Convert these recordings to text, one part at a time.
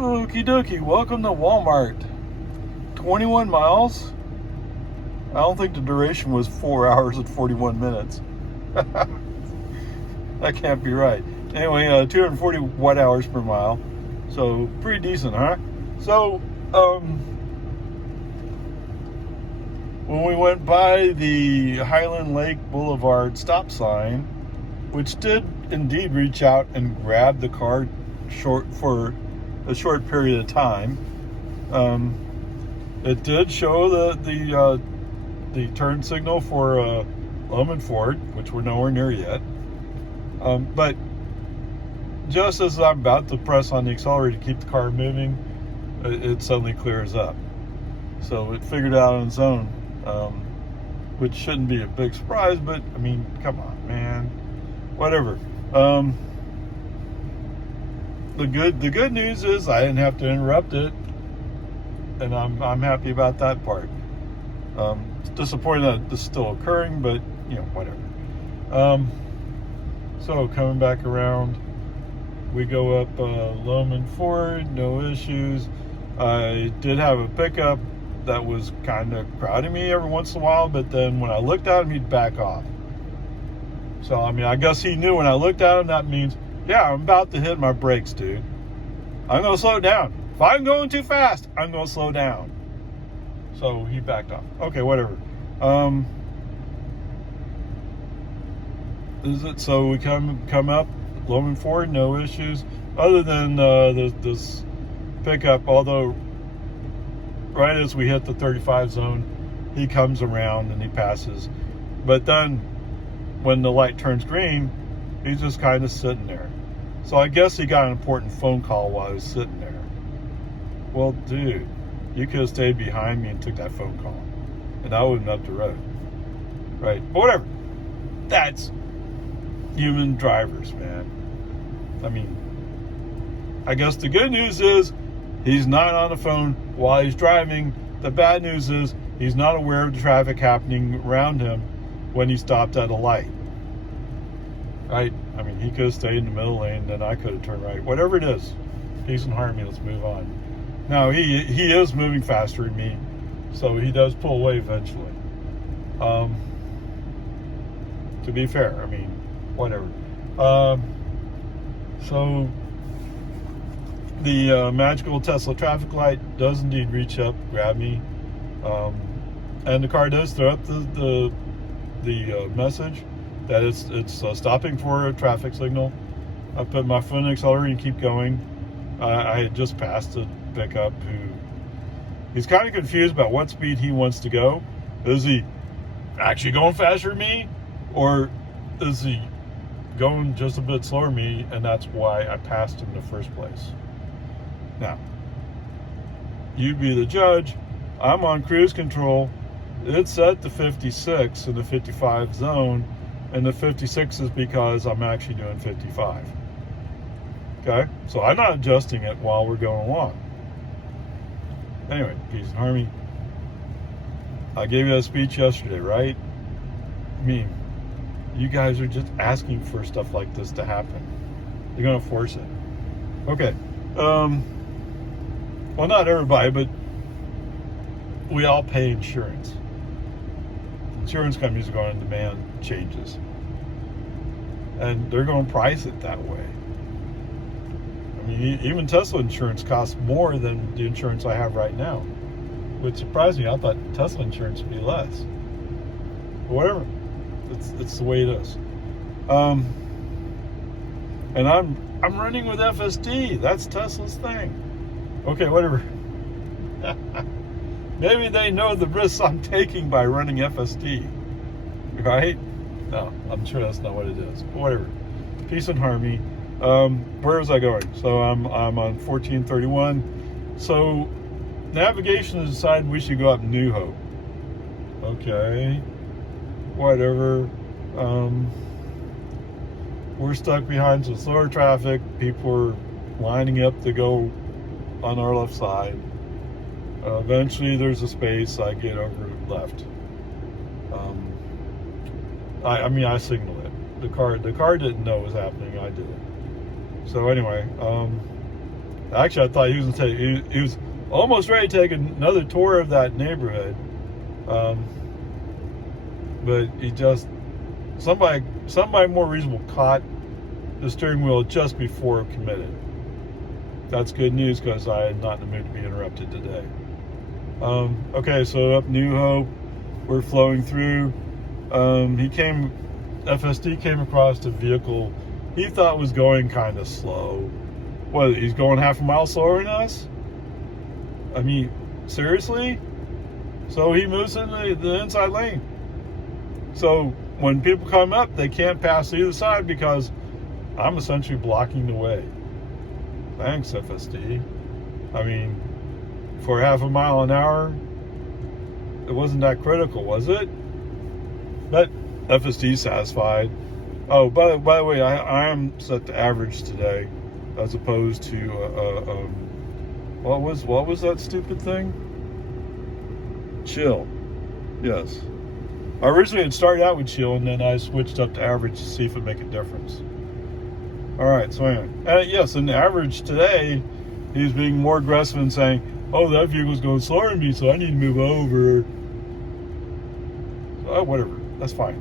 Okie dokie, welcome to Wall-Mart. 21 miles? I don't think the duration was 4 hours and 41 minutes. That can't be right. Anyway, 240 watt hours per mile. So, pretty decent, huh? So, when we went by the Highland Lake Boulevard stop sign, which did indeed reach out and grab the car for a short period of time, it did show the turn signal for Loman Ford, which we're nowhere near yet. But just as I'm about to press on the accelerator to keep the car moving, it suddenly clears up. So it figured it out on its own, which shouldn't be a big surprise, but I mean, come on, man. Whatever. The good news is I didn't have to interrupt it, and I'm happy about that part. It's disappointing that this is still occurring, but you know, whatever. So coming back around, we go up Loman Ford, no issues. I did have a pickup that was kind of crowding me every once in a while, but then when I looked at him, he'd back off. So I mean, I guess he knew when I looked at him, that means, yeah, I'm about to hit my brakes, dude. I'm going to slow down. If I'm going too fast, I'm going to slow down. So he backed off. Okay, whatever. So we come up, Loman Ford, no issues. Other than this pickup, although right as we hit the 35 zone, he comes around and he passes. But then when the light turns green, he's just kind of sitting there. So I guess he got an important phone call while he was sitting there. Well, dude, you could have stayed behind me and took that phone call, and I wouldn't have up the road. Right? But whatever. That's human drivers, man. I mean, I guess the good news is he's not on the phone while he's driving. The bad news is he's not aware of the traffic happening around him when he stopped at a light. Right? I mean, he could have stayed in the middle lane, then I could have turned right. Whatever it is, peace and harmony, let's move on. Now, he is moving faster than me, so he does pull away eventually. To be fair, I mean, whatever. So, the magical Tesla traffic light does indeed reach up, grab me, and the car does throw up the message that it's stopping for a traffic signal. I put my foot in the accelerator and keep going. I had just passed a pickup who he's kind of confused about what speed he wants to go. Is he actually going faster than me, or is he going just a bit slower than me, and that's why I passed him in the first place? Now, you be the judge. I'm on cruise control. It's set to 56 in the 55 zone, and the 56 is because I'm actually doing 55. Okay? So I'm not adjusting it while we're going along. Anyway, peace and harmony. I gave you a speech yesterday, right? I mean, you guys are just asking for stuff like this to happen. You're going to force it. Okay. Well, not everybody, but we all pay insurance. Insurance companies are going to demand changes, and they're going to price it that way. I mean, even Tesla insurance costs more than the insurance I have right now, which surprised me. I thought Tesla insurance would be less. But whatever, it's the way it is. And I'm running with FSD. That's Tesla's thing. Okay, whatever. Maybe they know the risks I'm taking by running FSD, right? No, I'm sure that's not what it is. But whatever. Peace and harmony. Where was I going? So I'm on 1431. So navigation has decided we should go up New Hope. Okay. Whatever. We're stuck behind some slower traffic. People are lining up to go on our left side. Eventually there's a space. I get over left. I signaled it. The car didn't know what was happening. I did it. So anyway, Actually, I thought he was going to take. He was almost ready to take another tour of that neighborhood, but he just somebody more reasonable caught the steering wheel just before it committed. That's good news because I am not in the mood to be interrupted today. Okay, so up New Hope, we're flowing through. FSD came across a vehicle he thought was going kind of slow. What, he's going half a mile slower than us? I mean, seriously? So he moves in the inside lane. So when people come up, they can't pass either side because I'm essentially blocking the way. Thanks, FSD. I mean, for half a mile an hour, it wasn't that critical, was it? But FSD's satisfied. Oh, by the way, I am set to average today, as opposed to what was that stupid thing? Chill. Yes. I originally had started out with chill, and then I switched up to average to see if it'd make a difference. All right, so anyway, yes, in the average today, he's being more aggressive and saying, "Oh, that vehicle's going slower than me, so I need to move over." Oh, whatever, that's fine.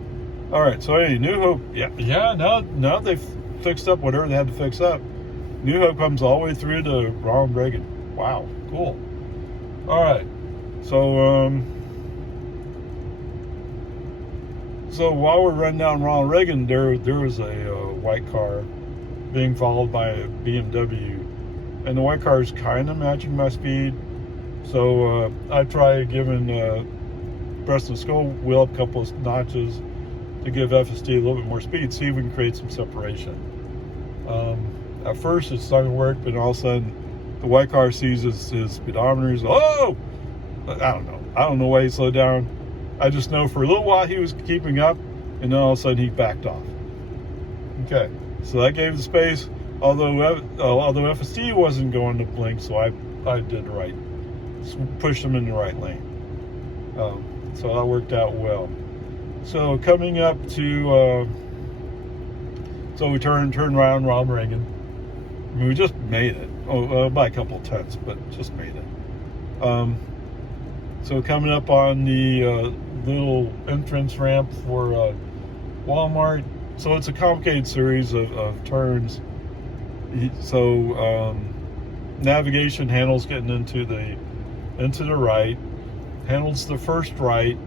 All right, so anyway, New Hope, yeah. Now they've fixed up whatever they had to fix up. New Hope comes all the way through to Ronald Reagan. Wow, cool. All right, so while we're running down Ronald Reagan, there was a white car being followed by a BMW, and the white car is kind of matching my speed. So I try giving Preston Skull wheel up a couple of notches to give FSD a little bit more speed, see if we can create some separation. At first it's not going to work, but all of a sudden the white car sees his speedometer. Oh! I don't know why he slowed down. I just know for a little while he was keeping up, and then all of a sudden he backed off. Okay, so that gave the space, although FSD wasn't going to blink, so I did the right, pushed him in the right lane. So that worked out well. So coming up to, so we turned around Ronald Reagan. I mean, we just made it, by a couple of tenths, but just made it. So coming up on the little entrance ramp for Wall-Mart. So it's a complicated series of turns. So navigation handles getting into the right, handles the first right.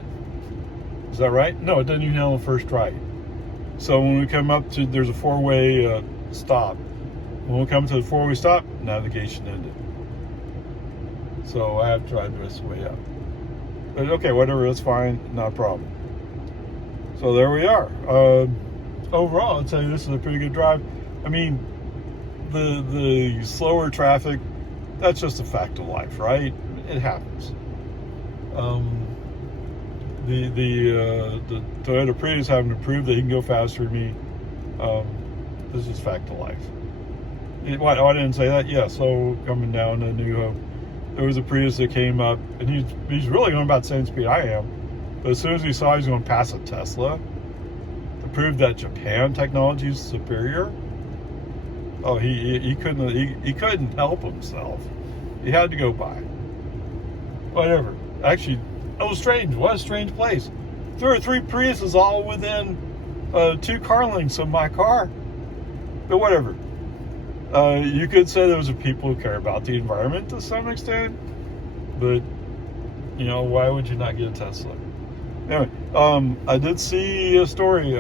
Is that right? No, it doesn't even handle the first right. So when we come up to, there's a four-way stop. When we come to the four-way stop, navigation ended. So I have to try this way up. But okay, whatever, that's fine, not a problem. So there we are. Overall, I'll tell you, this is a pretty good drive. I mean, the slower traffic, that's just a fact of life, right? It happens. The Toyota Prius having to prove that he can go faster than me. This is fact of life. Why I didn't say that? Yeah, so coming down to New Hope, there was a Prius that came up, and he's really going about the same speed I am. But as soon as he saw he was going to pass a Tesla, to prove that Japan technology is superior, oh, he couldn't help himself. He had to go by. Whatever. Actually, it was strange. What a strange place. There were 3 Priuses all within 2 car lengths of my car. But whatever. You could say those are people who care about the environment to some extent, but you know, why would you not get a Tesla? Anyway, I did see a story,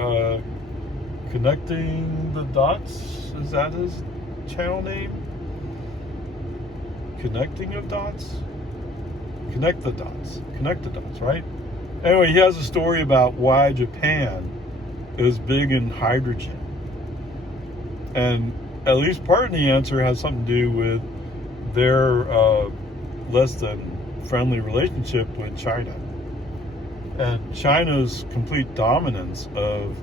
Connecting the Dots. Is that his channel name? Connecting of Dots? Connect the dots, right? Anyway, he has a story about why Japan is big in hydrogen. And at least part of the answer has something to do with their less than friendly relationship with China. And China's complete dominance of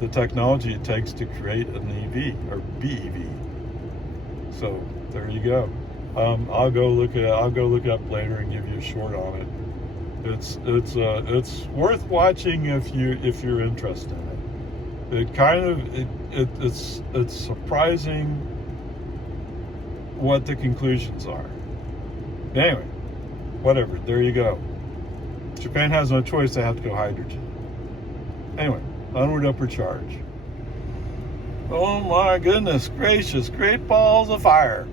the technology it takes to create an EV or BEV. So there you go. I'll go look it up later and give you a short on it. It's worth watching if you're interested in it. It's surprising what the conclusions are. Anyway, whatever, there you go. Japan has no choice, they have to go hydrogen. Anyway, onward, upward charge. Oh my goodness gracious, great balls of fire.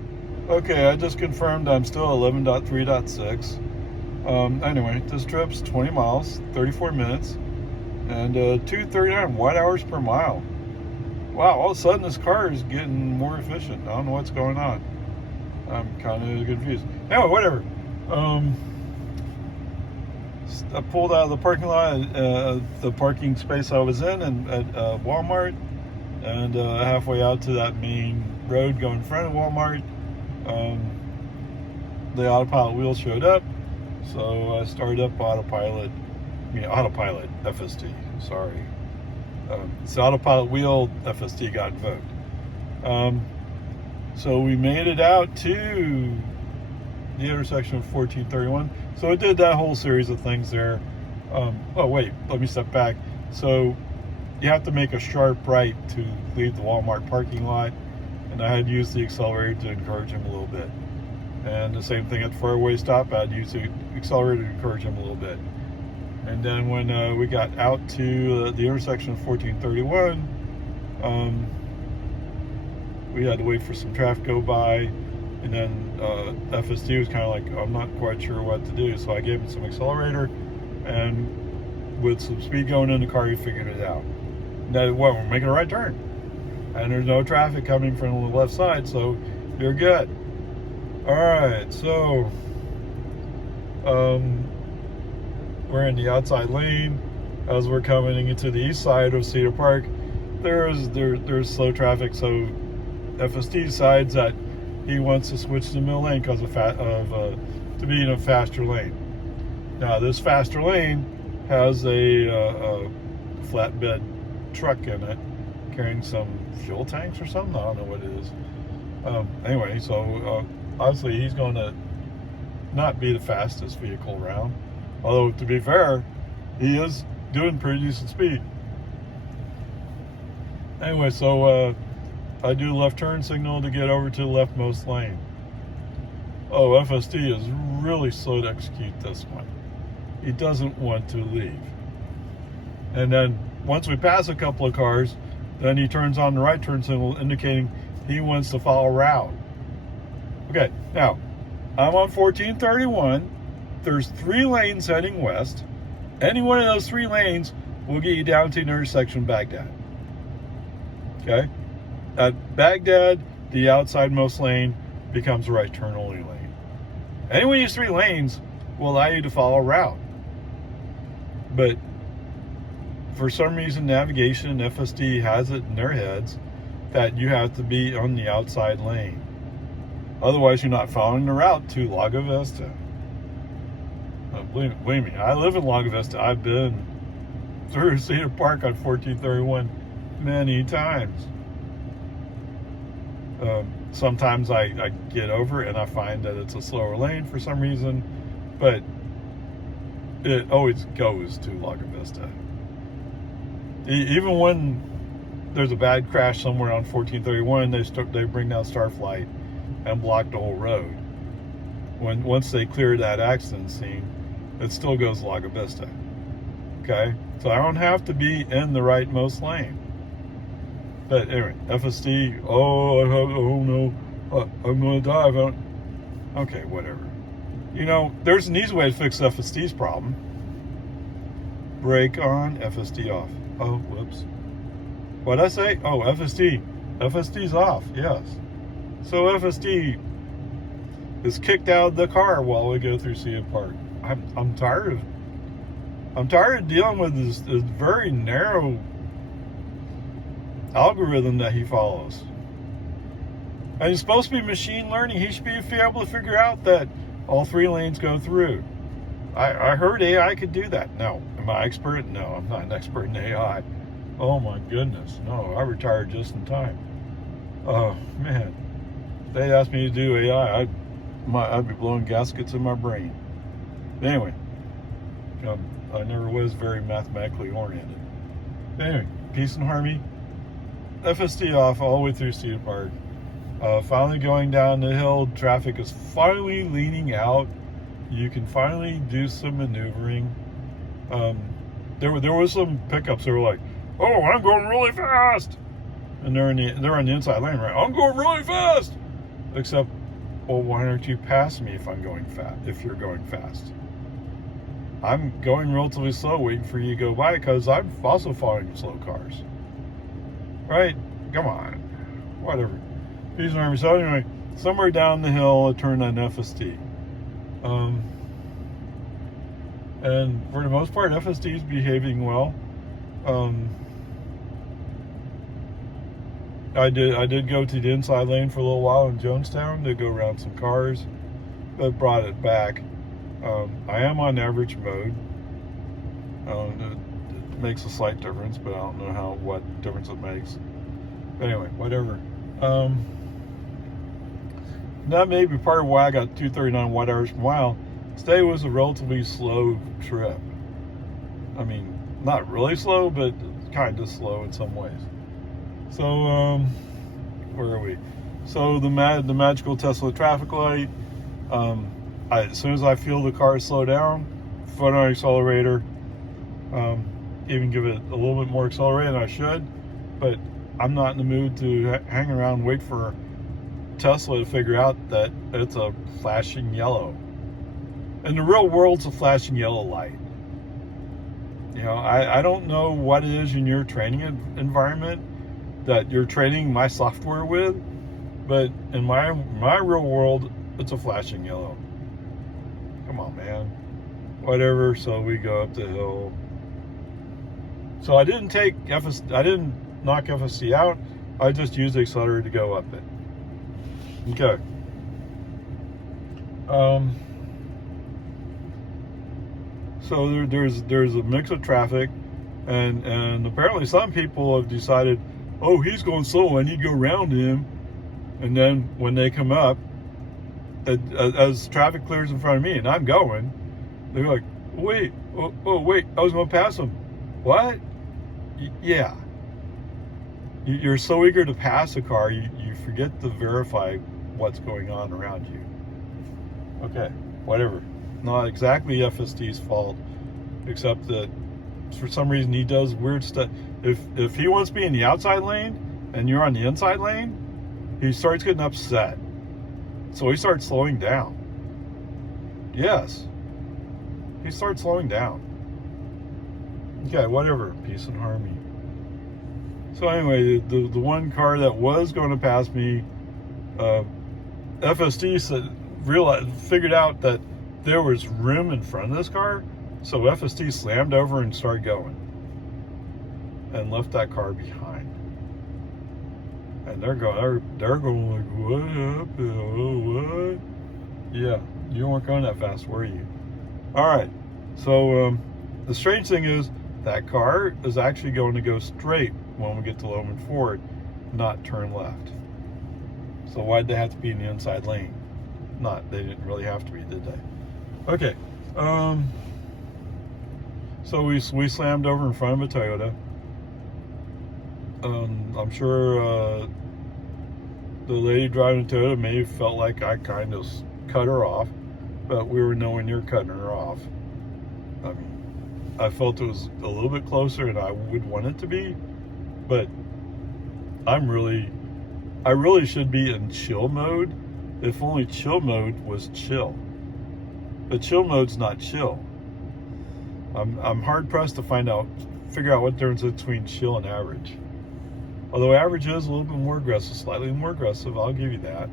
Okay, I just confirmed I'm still 11.3.6. Anyway, this trip's 20 miles, 34 minutes, and 239 watt-hours per mile. Wow, all of a sudden this car is getting more efficient. I don't know what's going on. I'm kind of confused. Anyway, whatever. I pulled out of the parking lot, the parking space I was in at Wall-Mart, and halfway out to that main road going in front of Wall-Mart, the autopilot wheel showed up, so I started up autopilot FSD, sorry. It's the autopilot wheel, FSD got invoked. So we made it out to the intersection of 1431. So it did that whole series of things there. Oh wait, let me step back. So you have to make a sharp right to leave the Wall-Mart parking lot, and I had used the accelerator to encourage him a little bit. And the same thing at the fairway stop, I'd use the accelerator to encourage him a little bit. And then when we got out to the intersection of 1431, we had to wait for some traffic to go by, and then FSD was kind of like, I'm not quite sure what to do, so I gave him some accelerator, and with some speed going in the car, he figured it out. That, well, we're making a right turn, and there's no traffic coming from the left side, so you're good. All right, so we're in the outside lane. As we're coming into the east side of Cedar Park, there's slow traffic, so FSD decides that he wants to switch to the middle lane because to be in a faster lane. Now this faster lane has a flatbed truck in it carrying some fuel tanks or something. I don't know what it is. Anyway, so obviously he's going to not be the fastest vehicle around. Although, to be fair, he is doing pretty decent speed. Anyway, so I do left turn signal to get over to the leftmost lane. Oh, FSD is really slow to execute this one. He doesn't want to leave. And then once we pass a couple of cars, then he turns on the right turn signal indicating he wants to follow route. Okay, now I'm on 1431. There's 3 lanes heading west. Any one of those 3 lanes will get you down to the intersection of Baghdad. Okay? At Baghdad, the outsidemost lane becomes a right turn only lane. Any one of these 3 lanes will allow you to follow a route. But for some reason, navigation and FSD has it in their heads that you have to be on the outside lane. Otherwise, you're not following the route to Lago Vista. Believe me, I live in Lago Vista. I've been through Cedar Park on 1431 many times. Sometimes I get over it and I find that it's a slower lane for some reason, but it always goes to Lago Vista. Even when there's a bad crash somewhere on 1431, they bring down Starflight and block the whole road. Once they clear that accident scene, it still goes Lago Vista. Okay, so I don't have to be in the rightmost lane. But anyway, FSD. Oh no, I'm gonna die. Okay, whatever. You know, there's an easy way to fix FSD's problem. Brake on, FSD off. Oh, whoops. What'd I say? Oh, FSD. FSD's off. Yes. So FSD is kicked out of the car while we go through Cedar Park. I'm tired of dealing with this very narrow algorithm that he follows. And he's supposed to be machine learning. He should be able to figure out that all 3 lanes go through. I heard AI could do that. No. Am I expert? No, I'm not an expert in AI. Oh my goodness. No, I retired just in time. Oh man. If they'd asked me to do AI, I'd be blowing gaskets in my brain. Anyway, I never was very mathematically oriented. Anyway, peace and harmony. FSD off all the way through Cedar Park. Finally going down the hill, traffic is finally leaning out. You can finally do some maneuvering. There was some pickups that were like, "Oh, I'm going really fast," and they're on the inside lane, right? I'm going really fast. Except, well, why aren't you passing me if I'm going fast? If you're going fast, I'm going relatively slow, waiting for you to go by because I'm also following slow cars. Right? Come on, whatever. Peace and harmony. So anyway, somewhere down the hill, I turned on FSD. And for the most part, FSD is behaving well. I did go to the inside lane for a little while in Jonestown to go around some cars, but brought it back. I am on average mode. It makes a slight difference, but I don't know what difference it makes. But anyway, whatever. That may be part of why I got 239 watt hours per mile. Today was a relatively slow trip. I mean, not really slow, but kind of slow in some ways. So, where are we? So the magical Tesla traffic light. As soon as I feel the car slow down, foot on the accelerator. Even give it a little bit more accelerated than I should, but I'm not in the mood to hang around and wait for Tesla to figure out that it's a flashing yellow. In the real world, it's a flashing yellow light. You know, I don't know what it is in your training environment that you're training my software with, but in my real world, it's a flashing yellow. Come on, man. Whatever. So we go up the hill. So I didn't knock FSD out. I just used the accelerator to go up it. Okay. So there's a mix of traffic, and apparently some people have decided, oh, he's going slow, I need to go around him. And then when they come up, as traffic clears in front of me and I'm going, they're like, wait, wait, I was going to pass him. What? Yeah. You're so eager to pass a car, you forget to verify what's going on around you. Okay, whatever. Not exactly FSD's fault, except that for some reason he does weird stuff. If he wants to be in the outside lane and you're on the inside lane, he starts getting upset. So he starts slowing down. Yes. He starts slowing down. Okay, whatever. Peace and harmony. So anyway, the one car that was going to pass me, FSD figured out that there was room in front of this car, so FSD slammed over and started going, and left that car behind. And they're going like, what happened? Oh, what? Yeah, you weren't going that fast, were you? All right. So the strange thing is that car is actually going to go straight when we get to Loman Ford, not turn left. So why'd they have to be in the inside lane? They didn't really have to be, did they? Okay. So we slammed over in front of a Toyota. I'm sure the lady driving the Toyota may have felt like I kind of cut her off, but we were nowhere near cutting her off. I mean, I felt it was a little bit closer than I would want it to be, but I really should be in chill mode. If only chill mode was chill. But chill mode's not chill. I'm hard pressed to figure out what difference is between chill and average. Although average is a little bit more aggressive, slightly more aggressive, I'll give you that.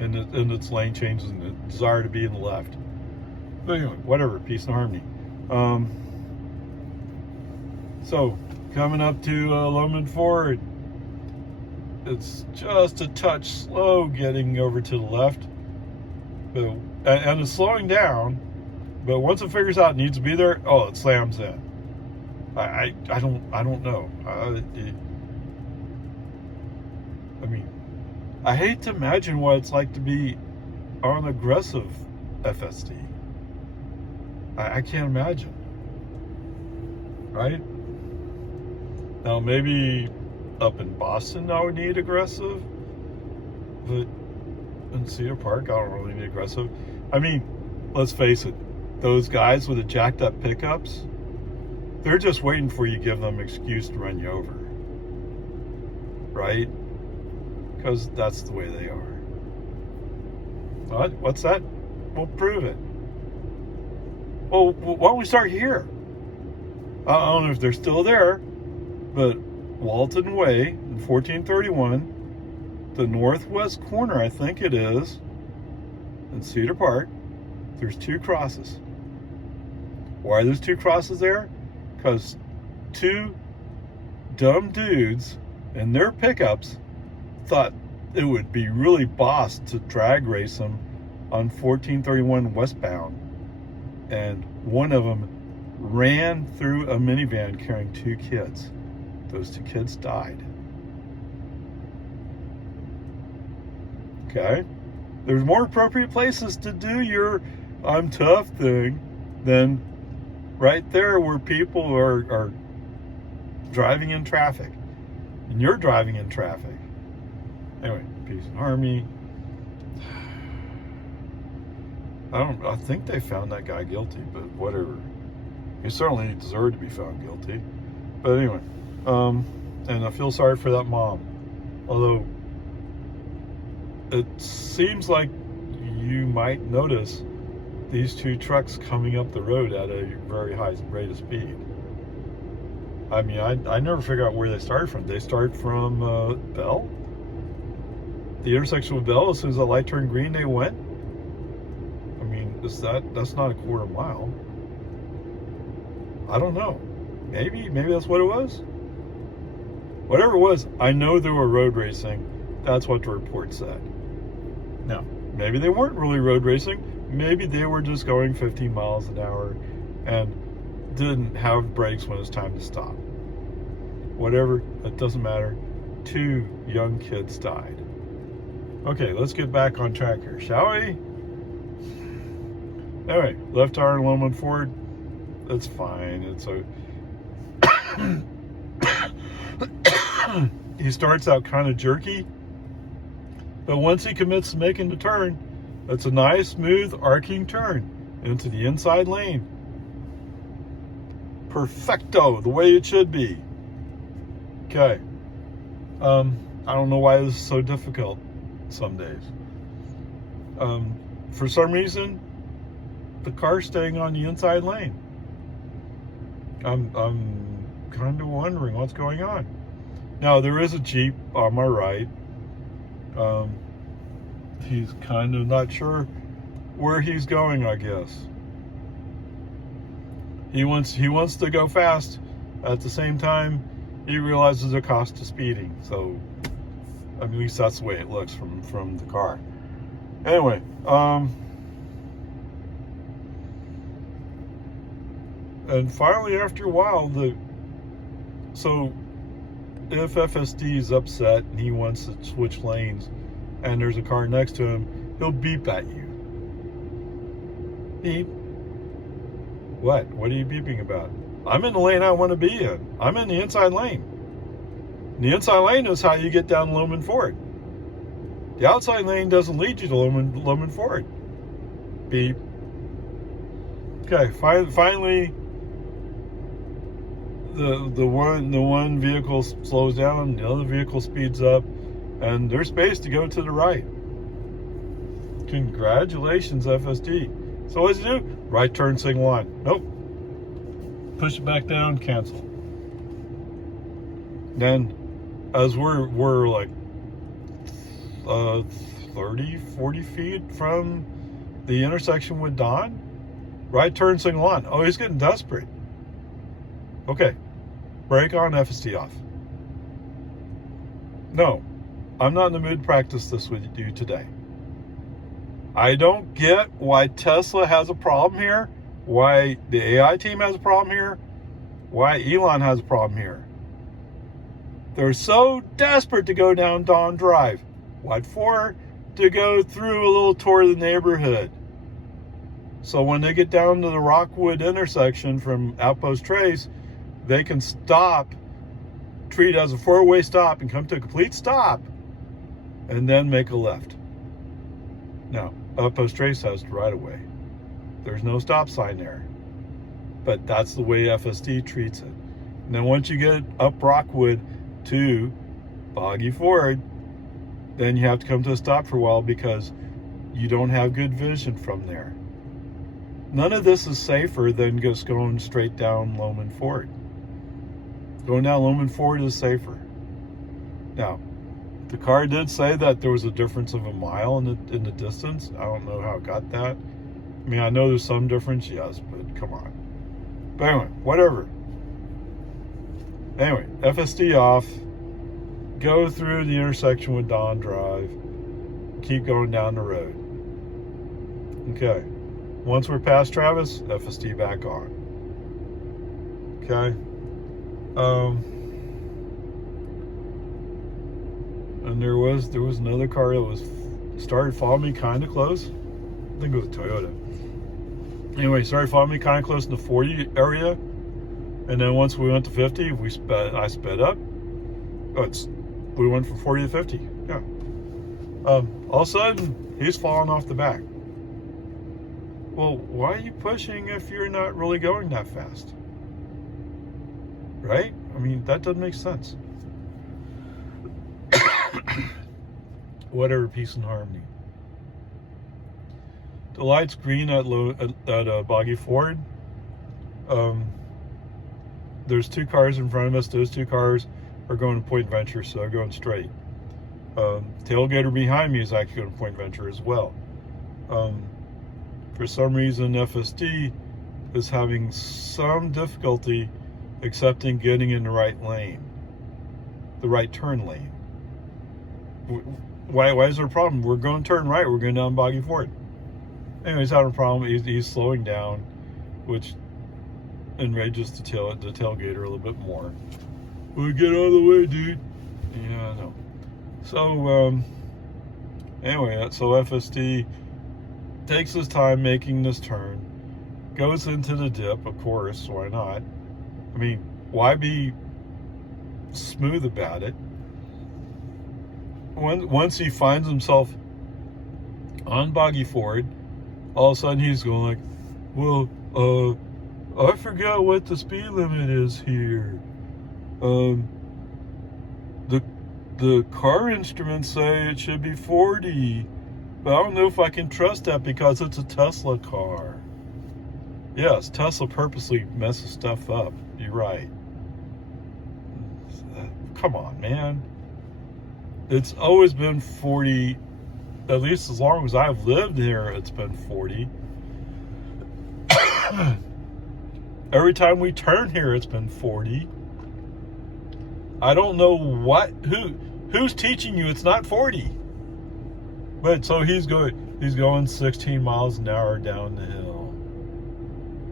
And its lane changes and the desire to be in the left. But anyway, whatever, peace and harmony. So coming up to Loman Ford, it's just a touch slow getting over to the left, and it's slowing down. But once it figures out it needs to be there, oh, it slams in. I don't know. I mean, I hate to imagine what it's like to be on aggressive FSD. I can't imagine. Right? Now maybe up in Boston I would need aggressive, But in Cedar Park, I don't really need aggressive. I mean, let's face it, those guys with the jacked up pickups, they're just waiting for you to give them an excuse to run you over. Right? Because that's the way they are. What? What's that? We'll prove it. Well, why don't we start here? I don't know if they're still there, but Walton Way in 1431, the northwest corner, I think it is, in Cedar Park, there's 2 crosses. Why are there 2 crosses there? Because 2 dumb dudes in their pickups thought it would be really boss to drag race them on 1431 westbound. And one of them ran through a minivan carrying 2 kids. Those 2 kids died. Okay? There's more appropriate places to do your I'm tough thing than right there where people are driving in traffic. And you're driving in traffic. Anyway, peace and harmony. I think they found that guy guilty, but whatever. He certainly deserved to be found guilty. But anyway, and I feel sorry for that mom. Although, it seems like you might notice these 2 trucks coming up the road at a very high rate of speed. I mean, I never figured out where they started from. They start from Bell? The intersection with Bell, as soon as the light turned green, they went? I mean, that's not a quarter mile. I don't know. Maybe that's what it was. Whatever it was, I know they were road racing. That's what the report said. Now, maybe they weren't really road racing. Maybe they were just going 15 miles an hour and didn't have brakes when it's time to stop. Whatever, it doesn't matter. 2 young kids died. Okay, let's get back on track here, shall we? Anyway, left tire in Lowman Ford. It's fine. It's a. He starts out kind of jerky, but once he commits to making the turn, it's a nice, smooth, arcing turn into the inside lane. Perfecto, the way it should be. Okay. I don't know why this is so difficult some days. For some reason, the car's staying on the inside lane. I'm kind of wondering what's going on. Now, there is a Jeep on my right. He's kind of not sure where he's going, I guess. He wants to go fast. At the same time, he realizes the cost of speeding. So, at least that's the way it looks from the car. Anyway, and finally, after a while, so if FSD is upset and he wants to switch lanes, and there's a car next to him, he'll beep at you. Beep. What? What are you beeping about? I'm in the lane I want to be in. I'm in the inside lane. And the inside lane is how you get down Lowman Ford. The outside lane doesn't lead you to Lowman Ford. Beep. Okay, finally, the one vehicle slows down, the other vehicle speeds up, and there's space to go to the right. Congratulations, FSD. So what does it do? Right turn signal on. Nope. Push it back down, cancel. Then, as we're like 30, 40 feet from the intersection with Don, right turn signal on. Oh, he's getting desperate. Okay, brake on, FSD off. No, I'm not in the mood to practice this with you today. I don't get why Tesla has a problem here, why the AI team has a problem here, why Elon has a problem here. They're so desperate to go down Don Drive. What for? To go through a little tour of the neighborhood. So when they get down to the Rockwood intersection from Outpost Trace, they can stop, treat it as a four-way stop, and come to a complete stop and then make a left. Now, Outpost Trace has the right of way. There's no stop sign there, but that's the way FSD treats it. And then once you get up Rockwood to Boggy Ford, then you have to come to a stop for a while because you don't have good vision from there. None of this is safer than just going straight down Loman Ford. Going down Loman Ford is safer. Now, the car did say that there was a difference of a mile in the distance. I don't know how it got that. I mean, I know there's some difference, yes, but come on. But anyway, whatever. Anyway, FSD off. Go through the intersection with Don Drive. Keep going down the road. Okay. Once we're past Travis, FSD back on. Okay. And there was another car that started following me kind of close. I think it was a Toyota. Anyway, started following me kind of close in the 40 area, and then once we went to 50, I sped up. We went from 40 to 50. Yeah. All of a sudden, he's falling off the back. Well, why are you pushing if you're not really going that fast? Right? I mean, that doesn't make sense. Whatever, peace and harmony. The light's green at Boggy Ford. There's two cars in front of us. Those two cars are going to Point Venture, so they're going straight. Tailgater behind me is actually going to Point Venture as well. For some reason, FSD is having some difficulty accepting getting in the right lane, the right turn lane. Why is there a problem? We're going to turn right. We're going down Boggy Ford. Anyway, he's having a problem. He's slowing down, which enrages the tailgater a little bit more. Well, get out of the way, dude. Yeah, I know. So, anyway, so FSD takes his time making this turn, goes into the dip, of course, why not? I mean, why be smooth about it? Once he finds himself on Boggy Ford, all of a sudden he's going like, well, I forgot what the speed limit is here. The car instruments say it should be 40, but I don't know if I can trust that because it's a Tesla car. Yes, Tesla purposely messes stuff up. You're right. Come on, man. It's always been 40, at least as long as I've lived here, it's been 40. Every time we turn here, it's been 40. I don't know who's teaching you it's not 40. But so he's going 16 miles an hour down the hill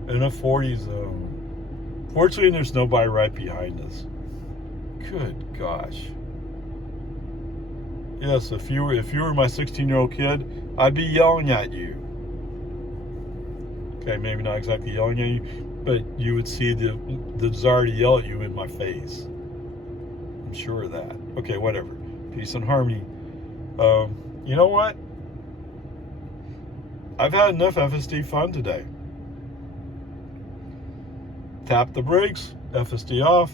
in a 40 zone. Fortunately, there's nobody right behind us. Good gosh. Yes, if you were my 16-year-old kid, I'd be yelling at you. Okay, maybe not exactly yelling at you, but you would see the desire to yell at you in my face. I'm sure of that. Okay, whatever. Peace and harmony. You know what? I've had enough FSD fun today. Tap the brakes, FSD off,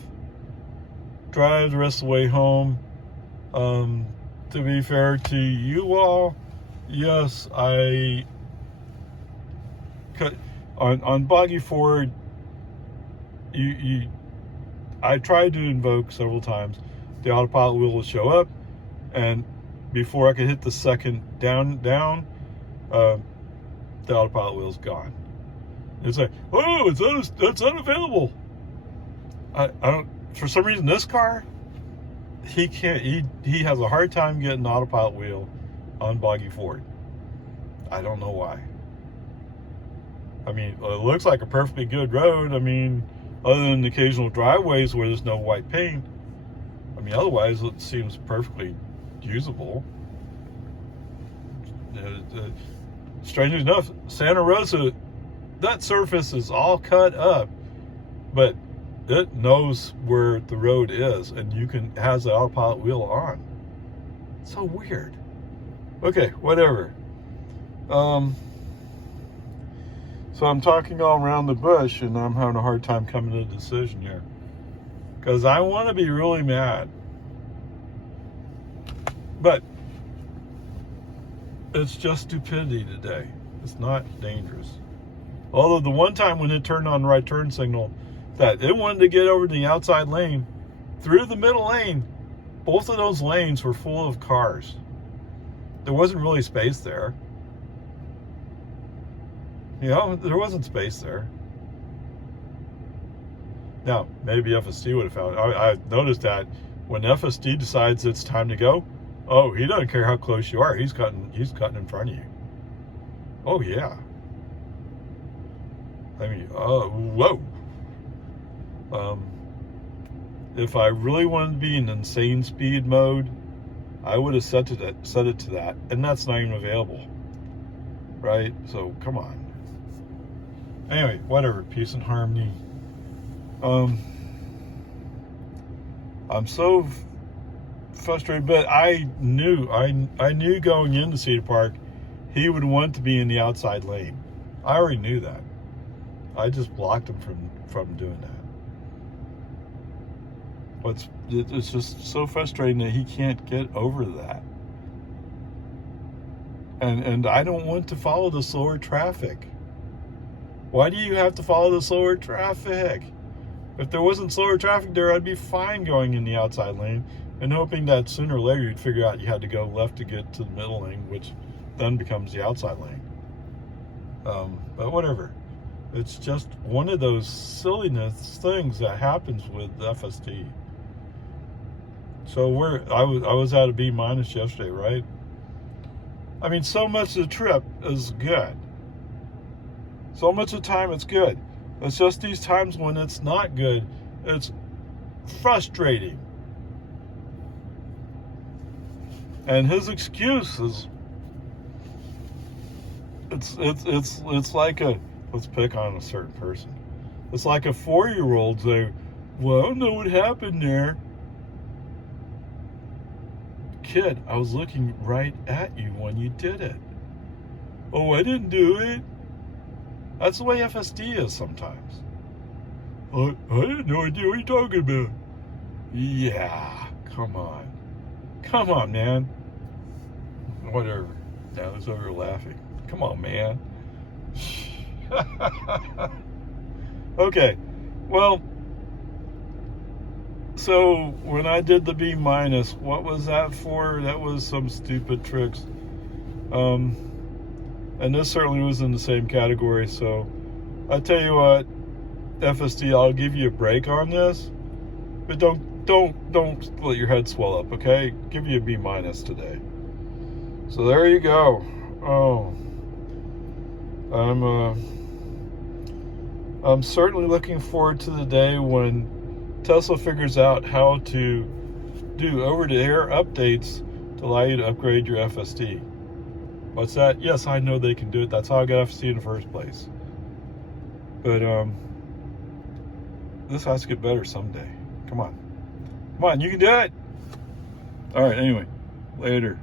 drive the rest of the way home. To be fair to you all, yes, I cut on Boggy Ford. I tried to invoke several times. The autopilot wheel will show up, and before I could hit the second down, the autopilot wheel's gone. It's like, oh, it's unavailable. I don't. For some reason, this car, he can't. He has a hard time getting the autopilot wheel on Boggy Ford. I don't know why. I mean, it looks like a perfectly good road. I mean, other than the occasional driveways where there's no white paint. I mean, otherwise it seems perfectly usable. Strangely enough, Santa Rosa, that surface is all cut up, but it knows where the road is, and has the autopilot wheel on. So weird. Okay, whatever. So I'm talking all around the bush, and I'm having a hard time coming to a decision here. Because I want to be really mad. But it's just stupidity today. It's not dangerous. Although the one time when it turned on the right turn signal, that it wanted to get over to the outside lane, through the middle lane, both of those lanes were full of cars. There wasn't really space there. You know, there wasn't space there. Now, maybe FSD would have found it. I noticed that when FSD decides it's time to go, oh, he doesn't care how close you are. He's cutting in front of you. Oh, yeah. I mean, whoa. If I really wanted to be in insane speed mode, I would have set it to that, and that's not even available, right? So come on. Anyway, whatever. Peace and harmony. I'm so frustrated, but I knew going into Cedar Park, he would want to be in the outside lane. I already knew that. I just blocked him from doing that. It's just so frustrating that he can't get over that. And I don't want to follow the slower traffic. Why do you have to follow the slower traffic? If there wasn't slower traffic there, I'd be fine going in the outside lane and hoping that sooner or later you'd figure out you had to go left to get to the middle lane, which then becomes the outside lane. But whatever. It's just one of those silliness things that happens with FSD. So I was at a B- yesterday, right? I mean, so much of the trip is good. So much of the time it's good. It's just these times when it's not good, it's frustrating. And his excuse is, it's like let's pick on a certain person. It's like a 4-year-old saying, well, I don't know what happened there. Kid, I was looking right at you when you did it. Oh, I didn't do it. That's the way FSD is sometimes. I had no idea what you're talking about. Yeah, come on. Come on, man. Whatever. Now it's over laughing. Come on, man. Okay. Well, so when I did the B-, what was that for? That was some stupid tricks. And this certainly was in the same category. So I tell you what, FSD, I'll give you a break on this, but don't let your head swell up, okay? Give you a B- today. So there you go. Oh, I'm certainly looking forward to the day when Tesla figures out how to do over-the-air updates to allow you to upgrade your FSD. What's that? Yes, I know they can do it. That's how I got FSD in the first place. But this has to get better someday. Come on, you can do it. All right. Anyway, later.